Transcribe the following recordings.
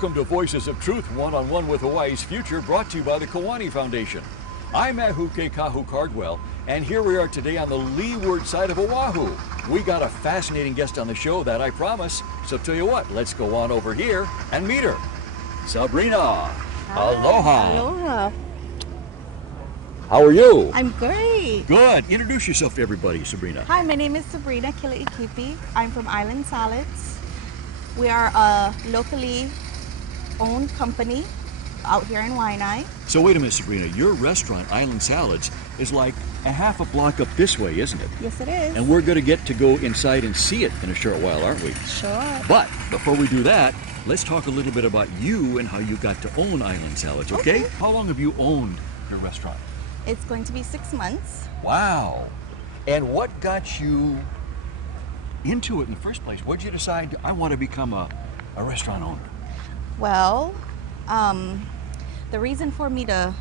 Welcome to Voices of Truth, one-on-one with Hawaii's future, brought to you by the Kiwani Foundation. I'm Ahuke Kahu Cardwell, and here we are today on the leeward side of Oahu. We got a fascinating guest on the show, that I promise. So tell you what, let's go on over here and meet her. Sabrina, Hi. aloha. Aloha. How are you? I'm great. Good. Introduce yourself to everybody, Sabrina. Hi, my name is Sabrina Keliikipi. I'm from Island Salads. We are a locally owned company out here in Waianae. So wait a minute, Sabrina. Your restaurant, Island Salads, is like a half a block up this way, isn't it? Yes, it is. And we're going to get to go inside and see it in a short while, aren't we? Sure. But before we do that, let's talk a little bit about you and how you got to own Island Salads, okay? How long have you owned your restaurant? It's going to be 6 months. Wow. And what got you into it in the first place? What did you decide, I want to become a restaurant owner? Well, the reason for me to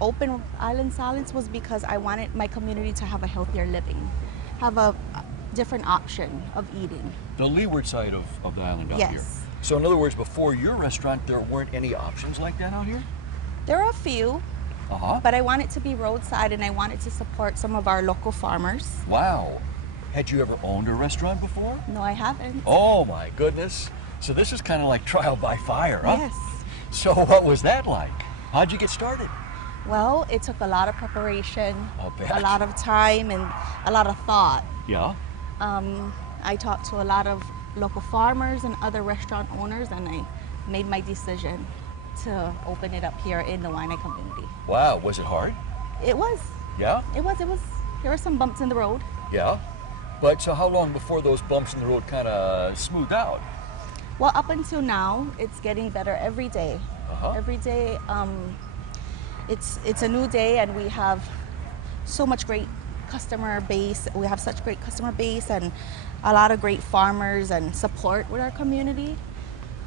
open Island Salads was because I wanted my community to have a healthier living, have a different option of eating. The leeward side of the island out here. Yes. So in other words, before your restaurant, there weren't any options like that out here? There are a few, Uh-huh. but I want it to be roadside and I wanted to support some of our local farmers. Wow. Had you ever owned a restaurant before? No, I haven't. Oh my goodness. So this is kind of like trial by fire, huh? Yes. So what was that like? How'd you get started? Well, it took a lot of preparation, I'll bet. a lot of time, and a lot of thought. Yeah. I talked to a lot of local farmers and other restaurant owners, and I made my decision to open it up here in the Waianae community. Wow, was it hard? It was. Yeah? It was. There were some bumps in the road. Yeah. But so how long before those bumps in the road kind of smoothed out? Well, up until now, it's getting better every day. Uh-huh. Every day, it's a new day, and we have so much great customer base. We have such great customer base and a lot of great farmers and support with our community,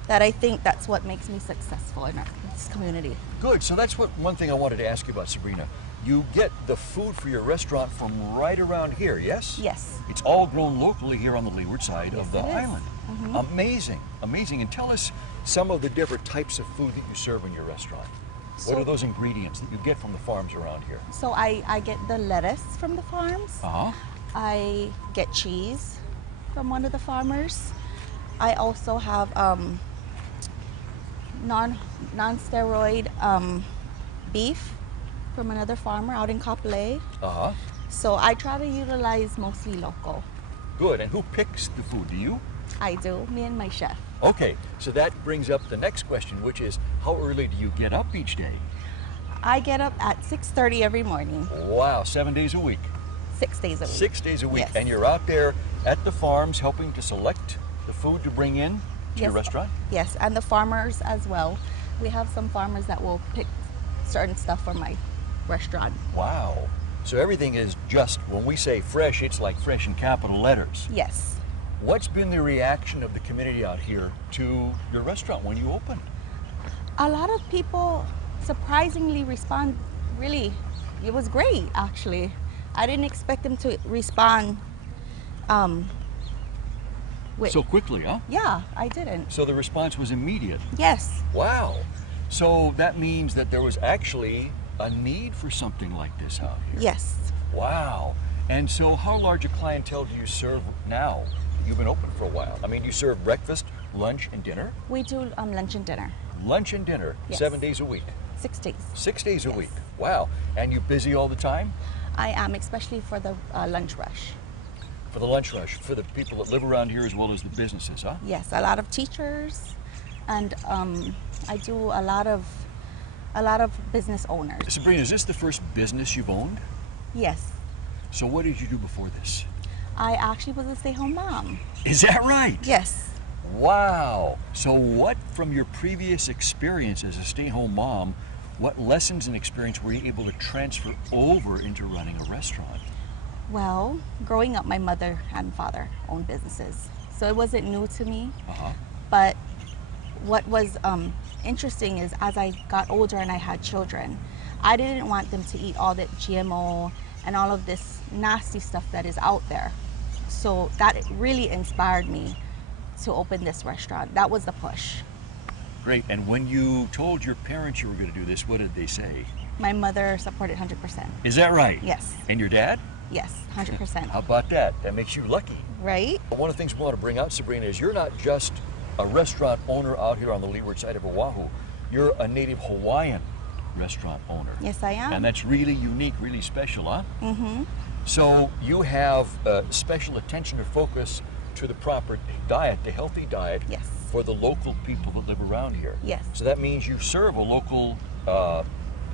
that I think that's what makes me successful in this community. Good. So that's one thing I wanted to ask you about, Sabrina. You get the food for your restaurant from right around here, yes? Yes. It's all grown locally here on the leeward side Yes, of the it is. island. Mhm. Amazing, amazing. And tell us some of the different types of food that you serve in your restaurant. What are those ingredients that you get from the farms around here? So I get the lettuce from the farms. Uh-huh. I get cheese from one of the farmers. I also have non-steroid beef from another farmer out in Kapolei. Uh-huh. So I try to utilize mostly local. Good. And who picks the food? Do you? I do, me and my chef. Okay, so that brings up the next question, which is how early do you get up each day? I get up at 6:30 every morning, Wow, 7 days a week. 6 days a week. 6 days a week. Yes. And you're out there at the farms helping to select the food to bring in to your Yes. restaurant? Yes, and the farmers as well. We have some farmers that will pick certain stuff for my restaurant. Wow. So everything is just, when we say fresh, it's like fresh in capital letters. Yes. What's been the reaction of the community out here to your restaurant when you opened? A lot of people surprisingly respond. Really, it was great actually. I didn't expect them to respond with, So quickly, huh? yeah, I didn't. So the response was immediate. Yes. Wow. So that means that there was actually a need for something like this out here. Yes. Wow. And so how large a clientele do you serve now? You've been open for a while. I mean, you serve breakfast, lunch, and dinner? We do lunch and dinner. Lunch and dinner, Yes. 7 days a week. 6 days. 6 days a Yes. week. Wow. And you busy all the time? I am, especially for the lunch rush. For the lunch rush, for the people that live around here as well as the businesses, huh? Yes, a lot of teachers, and I do a lot of business owners. Sabrina, is this the first business you've owned? Yes. So what did you do before this? I actually was a stay-home mom. Is that right? Yes. Wow. So what from your previous experience as a stay-home mom, what lessons and experience were you able to transfer over into running a restaurant? Well, growing up, my mother and father owned businesses, so it wasn't new to me. Uh-huh. But what was interesting is as I got older and I had children, I didn't want them to eat all that GMO and all of this nasty stuff that is out there. So that really inspired me to open this restaurant. That was the push. Great. And when you told your parents you were going to do this, what did they say? My mother supported 100%. Is that right? Yes. And your dad? Yes, 100%. How about that? That makes you lucky. Right? One of the things we want to bring out, Sabrina, is you're not just a restaurant owner out here on the leeward side of Oahu. You're a native Hawaiian restaurant owner. Yes, I am. And that's really unique, really special, huh? Mm-hmm. So you have special attention or focus to the proper diet, the healthy diet Yes. for the local people that live around here. Yes. So that means you serve a local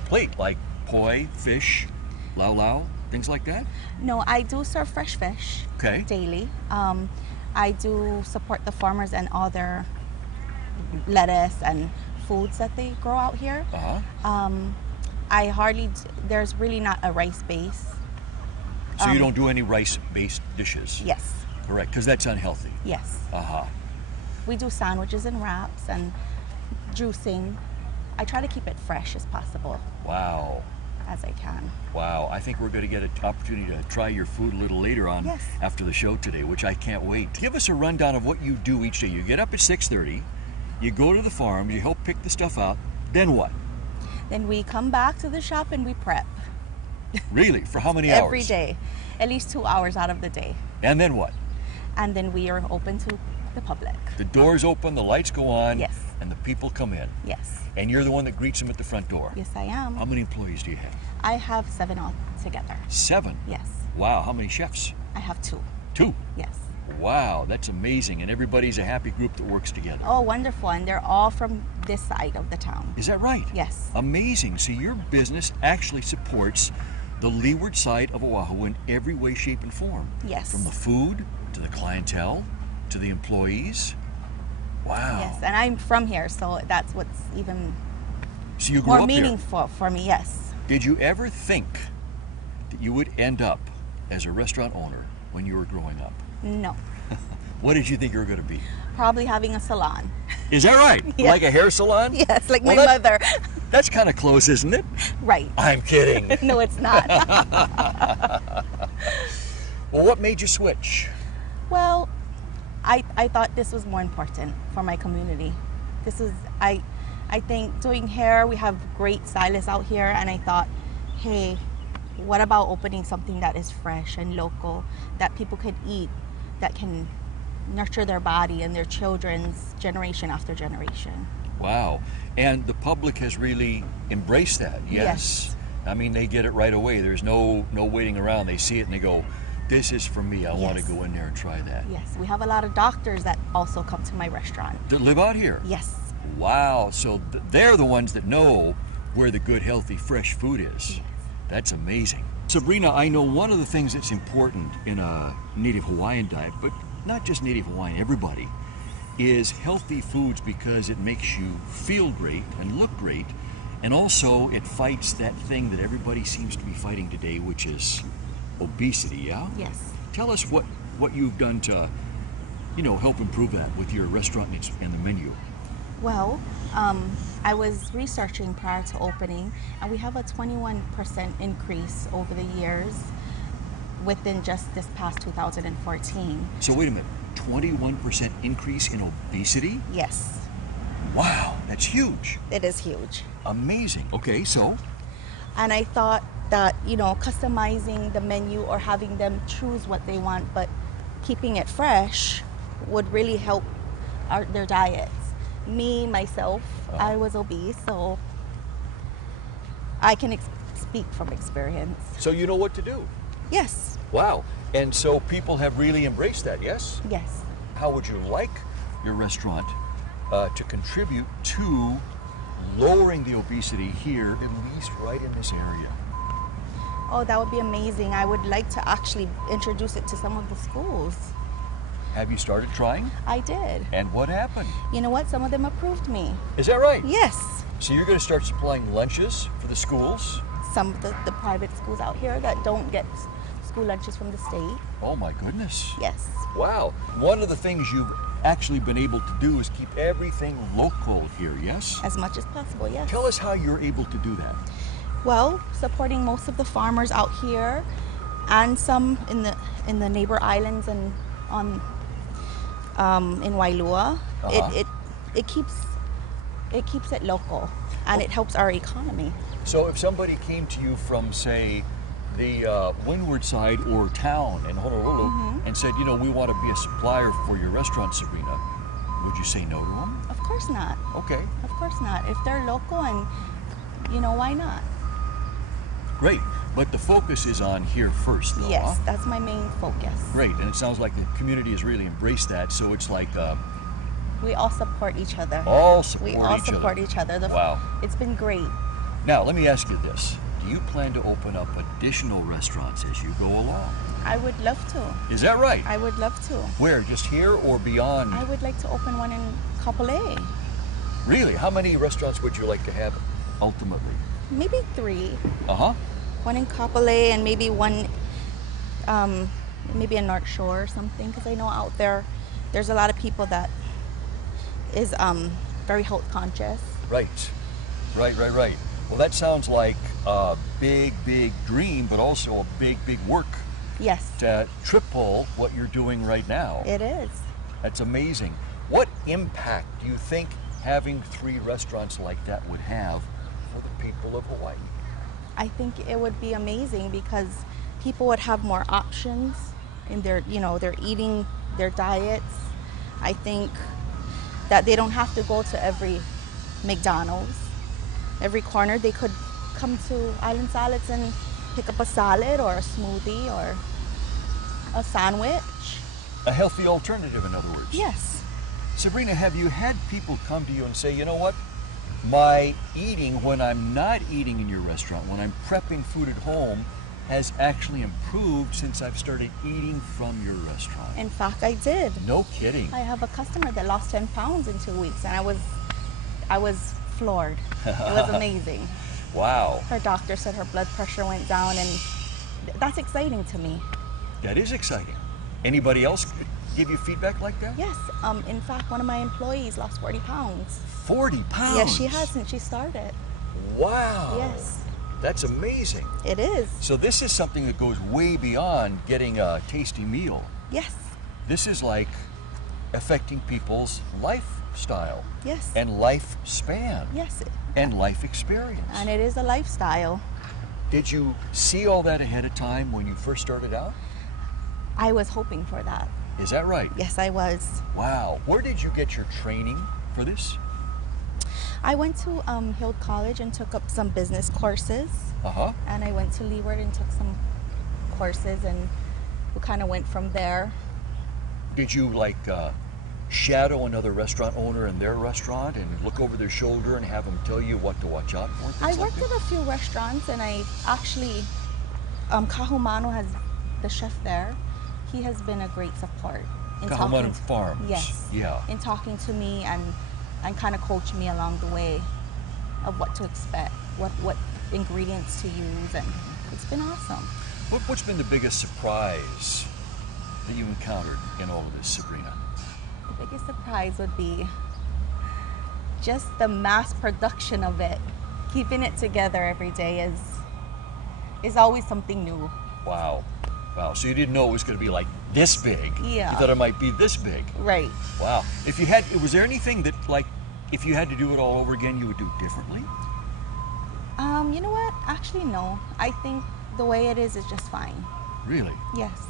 plate like poi, fish, lau, things like that? No, I do serve fresh fish Okay. daily. I do support the farmers and all their lettuce and foods that they grow out here. Uh-huh. There's really not a rice base. So you don't do any rice-based dishes? Yes, Correct, because that's unhealthy. yes. Uh-huh. We do sandwiches and wraps and juicing. I try to keep it fresh as possible, Wow. as I can. Wow, I think we're going to get an opportunity to try your food a little later on Yes. after the show today, which I can't wait. Give us a rundown of what you do each day. You get up at 6:30, you go to the farm, you help pick the stuff out, then what? Then we come back to the shop and we prep Really? For how many hours? every day, at least 2 hours out of the day. And then what? And then we are open to the public. The doors open, the lights go on, Yes. and the people come in. Yes, And you're the one that greets them at the front door. yes I am. How many employees do you have? I have 7 altogether. 7? Yes, Wow, how many chefs? I have 2. 2? Yes. Wow, that's amazing. And everybody's a happy group that works together. Oh, wonderful. And they're all from this side of the town. Is that right? Yes. Amazing. So your business actually supports the leeward side of Oahu in every way, shape, and form. Yes. From the food to the clientele to the employees. Wow. Yes, and I'm from here, so that's what's even So you grew more up here. meaningful for me, yes. Did you ever think that you would end up as a restaurant owner when you were growing up? No. What did you think you were going to be? Probably having a salon. Is that right? Yes. Like a hair salon? Yes, like Well, my that- mother. That's kind of close, isn't it? Right. I'm kidding. No, it's not. Well, what made you switch? Well, I thought this was more important for my community. I think doing hair, we have great stylists out here, and I thought, hey, what about opening something that is fresh and local, that people can eat, that can nurture their body and their children's generation after generation. Wow. And the public has really embraced that, yes? I mean, they get it right away. There's no waiting around. They see it and they go, this is for me. I want to Yes. go in there and try that. Yes, we have a lot of doctors that also come to my restaurant. That live out here? Yes. Wow. So they're the ones that know where the good, healthy, fresh food is. Yes. That's amazing. Sabrina, I know one of the things that's important in a Native Hawaiian diet, but not just Native Hawaiian, everybody, is healthy foods because it makes you feel great and look great. And also it fights that thing that everybody seems to be fighting today, which is obesity, yeah? Yes. Tell us what you've done to, help improve that with your restaurant and the menu. Well, I was researching prior to opening, and we have a 21% increase over the years within just this past 2014. So wait a minute, 21% increase in obesity? Yes, Wow, that's huge. it is huge. Amazing. Okay, so? And I thought that, customizing the menu or having them choose what they want, but keeping it fresh would really help their diets. Me, myself, I was obese, so I can speak from experience. So you know what to do. Yes, Wow. And so people have really embraced that, yes? yes. How would you like your restaurant to contribute to lowering the obesity here, at least right in this area? Oh, that would be amazing. I would like to actually introduce it to some of the schools. Have you started trying? I did. And what happened? You know what? Some of them approved me. Is that right? Yes. So you're going to start supplying lunches for the schools? Some of the private schools out here that don't get school lunches from the state. Oh my goodness. Yes. Wow. One of the things you've actually been able to do is keep everything local here, yes? As much as possible, yes. Tell us how you're able to do that. Well, supporting most of the farmers out here and some in the neighbor islands and in Wailua. Uh-huh. It keeps it keeps it local, and it helps our economy. So if somebody came to you from, say, the windward side or town in Honolulu and said, you know, we want to be a supplier for your restaurant, Sabrina, would you say no to them? Of course not. Okay. Of course not. If they're local and, you know, why not? Great. But the focus is on here first, though, Yes, huh? that's my main focus. Great. And it sounds like the community has really embraced that. So it's like We all support each other. all support We all each support other. each other. Wow. It's been great. Now, let me ask you this. Do you plan to open up additional restaurants as you go along? I would love to. Is that right? I would love to. Where? Just here or beyond? I would like to open one in Kapolei. Really? How many restaurants would you like to have ultimately? Maybe 3. Uh-huh. One in Kapolei and maybe one, maybe in North Shore or something. Because I know out there's a lot of people that is very health conscious. Right. Right. Well, that sounds like a big, big dream, but also a big, big work Yes, to triple what you're doing right now. it is. That's amazing. What impact do you think having 3 restaurants like that would have for the people of Hawaii? I think it would be amazing because people would have more options in their, you know, they're eating their diets. I think that they don't have to go to every McDonald's, every corner. They could come to Island Salads and pick up a salad or a smoothie or a sandwich. A healthy alternative, in other words. Yes. Sabrina, have you had people come to you and say, you know what? My eating, when I'm not eating in your restaurant, when I'm prepping food at home, has actually improved since I've started eating from your restaurant. In fact, I did. No kidding. I have a customer that lost 10 pounds in 2 weeks, and I was floored. It was amazing. Wow. Her doctor said her blood pressure went down, and that's exciting to me. That is exciting. Anybody else give you feedback like that? Yes. In fact, one of my employees lost 40 pounds. 40 pounds? Yes, she has since she started. Wow. Yes, That's amazing. it is. So this is something that goes way beyond getting a tasty meal. Yes, This is like affecting people's lifestyle yes, and lifespan yes. and life experience. And it is a lifestyle. Did you see all that ahead of time when you first started out? I was hoping for that. Is that right? Yes, I was. Wow. Where did you get your training for this? I went to Hill College and took up some business courses. Uh-huh. And I went to Leeward and took some courses, and we kind of went from there. Did you shadow another restaurant owner in their restaurant and look over their shoulder and have them tell you what to watch out for? I things like worked that? at a few restaurants, and I actually, Kahumanu has the chef there. He has been a great support in Kahumanu Farms. Yes. Yeah. In talking to me and kind of coaching me along the way of what to expect, what ingredients to use, and it's been awesome. What's been the biggest surprise that you encountered in all of this, Sabrina? The biggest surprise would be just the mass production of it. Keeping it together every day is always something new. Wow. Wow. So you didn't know it was going to be like this big. Yeah. You thought it might be this big. Right. Wow. Was there anything that, if you had to do it all over again, you would do differently? You know what? Actually, no. I think the way it is just fine. Really? Yes.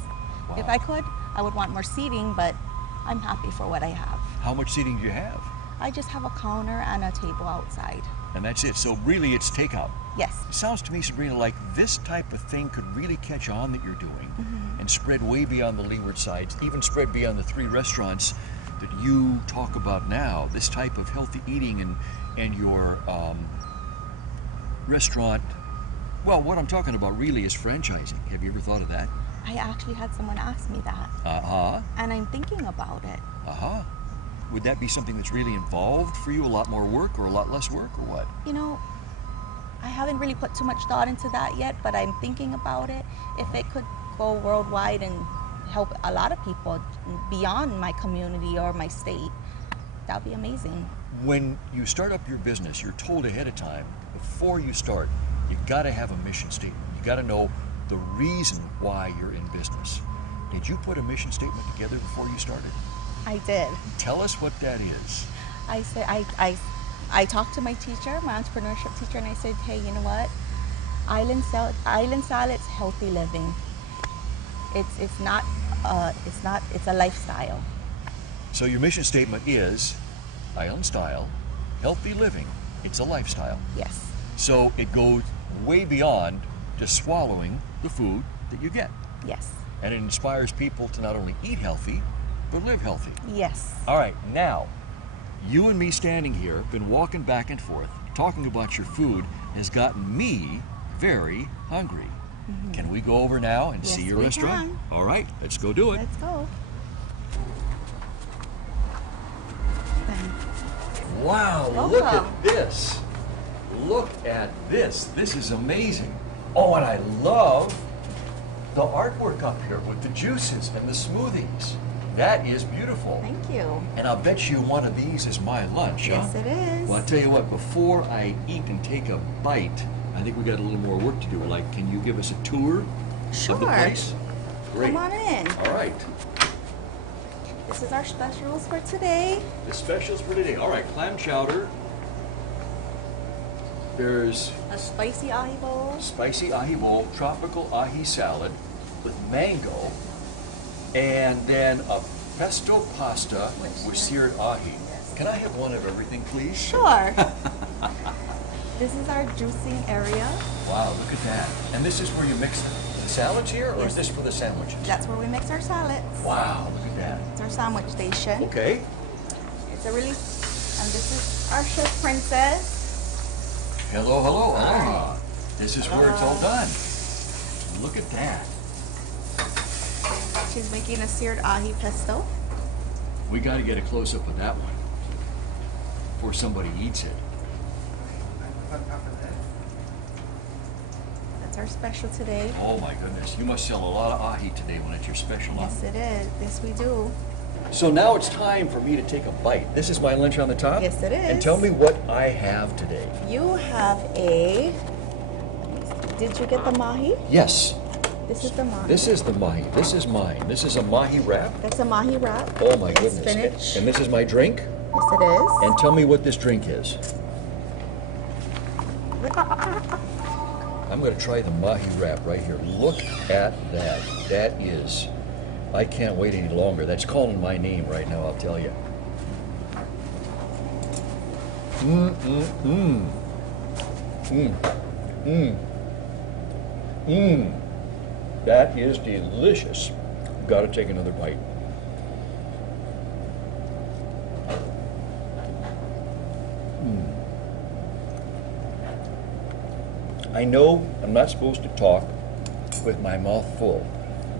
Wow. If I could, I would want more seating, but I'm happy for what I have. How much seating do you have? I just have a counter and a table outside. And that's it. So really it's takeout. Yes. It sounds to me, Sabrina, like this type of thing could really catch on that you're doing and spread way beyond the leeward sides, even spread beyond the 3 restaurants that you talk about now. This type of healthy eating and your restaurant. Well, what I'm talking about really is franchising. Have you ever thought of that? I actually had someone ask me that, Uh-huh. and I'm thinking about it. Uh-huh. Would that be something that's really involved for you? A lot more work or a lot less work or what? You know, I haven't really put too much thought into that yet, but I'm thinking about it. If it could go worldwide and help a lot of people beyond my community or my state, that'd be amazing. When you start up your business, you're told ahead of time, before you start, you've got to have a mission statement. You got to know the reason why you're in business. Did you put a mission statement together before you started? I did. Tell us what that is. I said I talked to my teacher, my entrepreneurship teacher, and I said, hey, you know what? Island salad's healthy living. It's not it's a lifestyle. So your mission statement is island style, healthy living. It's a lifestyle. Yes. So it goes way beyond just swallowing the food that you get. Yes. And it inspires people to not only eat healthy, but live healthy. Yes. All right, now, you and me standing here, been walking back and forth, talking about your food, has gotten me very hungry. Mm-hmm. Can we go over now and see your we restaurant? can. All right, let's go do it. Let's go. Wow, Welcome. look at this. Look at this. This is amazing. Oh, and I love the artwork up here with the juices and the smoothies. That is beautiful. Thank you. And I'll bet you one of these is my lunch, huh? Yes, it is. Well, I'll tell you what, before I eat and take a bite, I think we got a little more work to do. Like, can you give us a tour Sure. of the place? Great. Come on in. All right. This is our specials for today. The specials for today. All right, clam chowder. There's A spicy ahi bowl. spicy ahi bowl, tropical ahi salad with mango, and then a pesto pasta with seared ahi. Yes. Can I have one of everything, please? Sure. This is our juicing area. Wow, look at that. And this is where you mix the salads here, or is this for the sandwiches? That's where we mix our salads. Wow, look at that. It's our sandwich station. Okay. It's a really, and this is our chef princess. Hello, hello. Ah, this is where it's all done. Look at that. She's making a seared ahi pesto. We got to get a close-up of that one before somebody eats it. That's our special today. Oh my goodness, you must sell a lot of ahi today when it's your special. Huh? Yes, it is. Yes, we do. So now it's time for me to take a bite. This is my lunch on the top? Yes, it is. And tell me what I have today. You have a. Did you get the mahi? Yes, This is the mahi. this is the mahi. This is mine. This is a mahi wrap. That's a mahi wrap. Oh my It's goodness. spinach. And this is my drink? Yes, it is. And tell me what this drink is. I'm going to try the mahi wrap right here. Look at that. That is, I can't wait any longer. That's calling my name right now, I'll tell you. That is delicious. Got to take another bite. I know I'm not supposed to talk with my mouth full,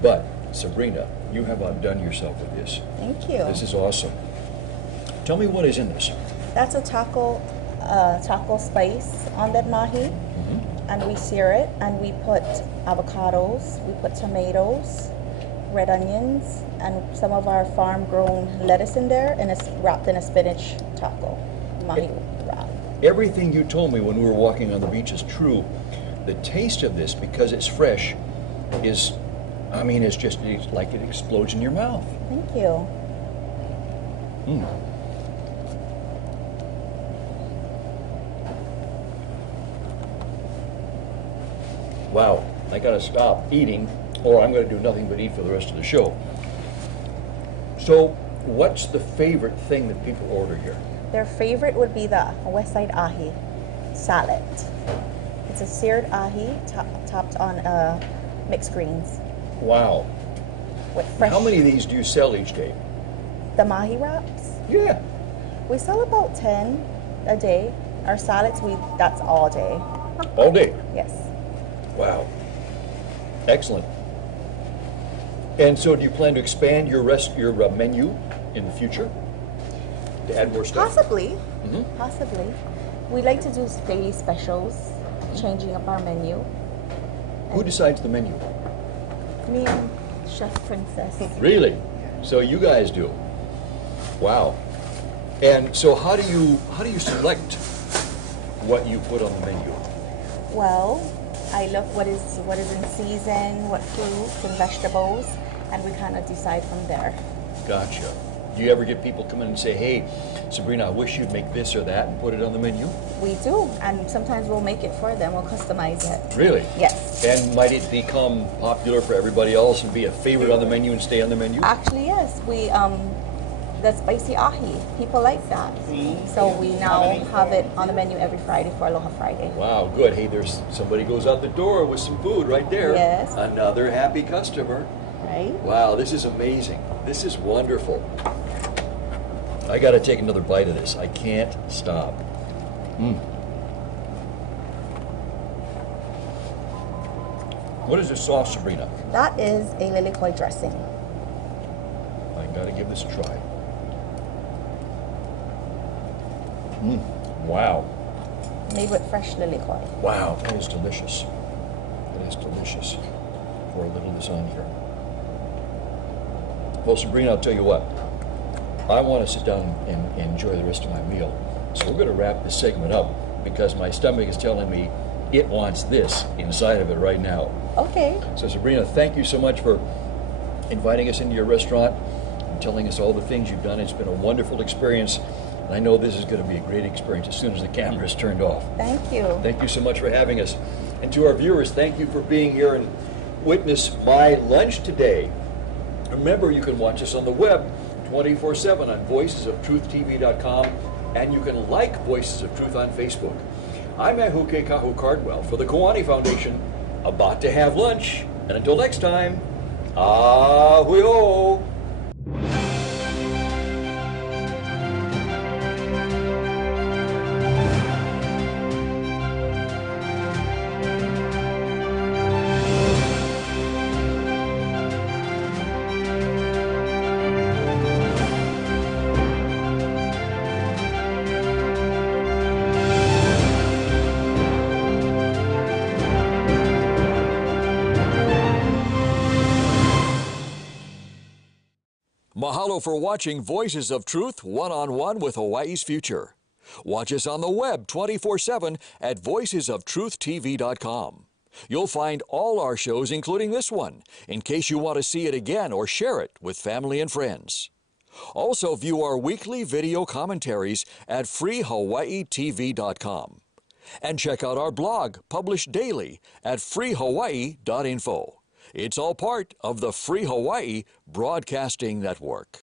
but Sabrina, you have outdone yourself with this. Thank you. This is awesome. Tell me what is in this. That's a taco spice on that mahi, and we sear it, and we put avocados, we put tomatoes, red onions, and some of our farm-grown lettuce in there, and it's wrapped in a spinach taco mahi wrap. Everything you told me when we were walking on the beach is true. The taste of this, because it's fresh, is, I mean, it's just it's like it explodes in your mouth. Thank you. Wow, I gotta stop eating or I'm gonna do nothing but eat for the rest of the show. So, what's the favorite thing that people order here? Their favorite would be the West Side Ahi salad. It's a seared ahi topped on mixed greens Wow. with fresh. How many of these do you sell each day? The mahi wraps? Yeah. We sell about 10 a day. Our salads, that's all day. All day. Yes. Wow. Excellent. And so do you plan to expand your menu in the future? To add more stuff? Possibly. Possibly. We like to do daily specials, changing up our menu. Who decides the menu? Me and Chef Princess. Really? So you guys do. Wow. And so how do you select what you put on the menu? Well, I look what is in season, what fruits and vegetables, and we kind of decide from there. Gotcha. Do you ever get people come in and say, hey, Sabrina, I wish you'd make this or that and put it on the menu? We do, and sometimes we'll make it for them. We'll customize it. Really? Yes. And might it become popular for everybody else and be a favorite on the menu and stay on the menu? Actually, yes. We the spicy ahi. People like that. So we now have it on the menu every Friday for Aloha Friday. Wow, good. Hey, there's somebody goes out the door with some food right there. Yes. Another happy customer. Right? Wow, this is amazing. This is wonderful. I got to take another bite of this. I can't stop. What is this sauce, Sabrina? That is a lilikoi dressing. I got to give this a try. Wow. Made with fresh lilikoi. Wow, that is delicious. That is delicious. Pour a little of this on here. Well, Sabrina, I'll tell you what. I want to sit down and enjoy the rest of my meal. So we're going to wrap this segment up because my stomach is telling me it wants this inside of it right now. Okay. So Sabrina, thank you so much for inviting us into your restaurant and telling us all the things you've done. It's been a wonderful experience. And I know this is going to be a great experience as soon as the camera is turned off. Thank you. Thank you so much for having us. And to our viewers, thank you for being here and witness my lunch today. Remember, you can watch us on the web 24/7 on voicesoftruth.tv.com, and you can like Voices of Truth on Facebook. I'm Ahuke Kahu Cardwell for the Kiwani Foundation, about to have lunch. And until next time, ahuyo! Mahalo for watching Voices of Truth one-on-one with Hawaii's Future. Watch us on the web 24/7 at voicesoftruth.tv.com. You'll find all our shows, including this one, in case you want to see it again or share it with family and friends. Also view our weekly video commentaries at freehawaiitv.com. And check out our blog, published daily, at freehawaii.info. It's all part of the Free Hawaii Broadcasting Network.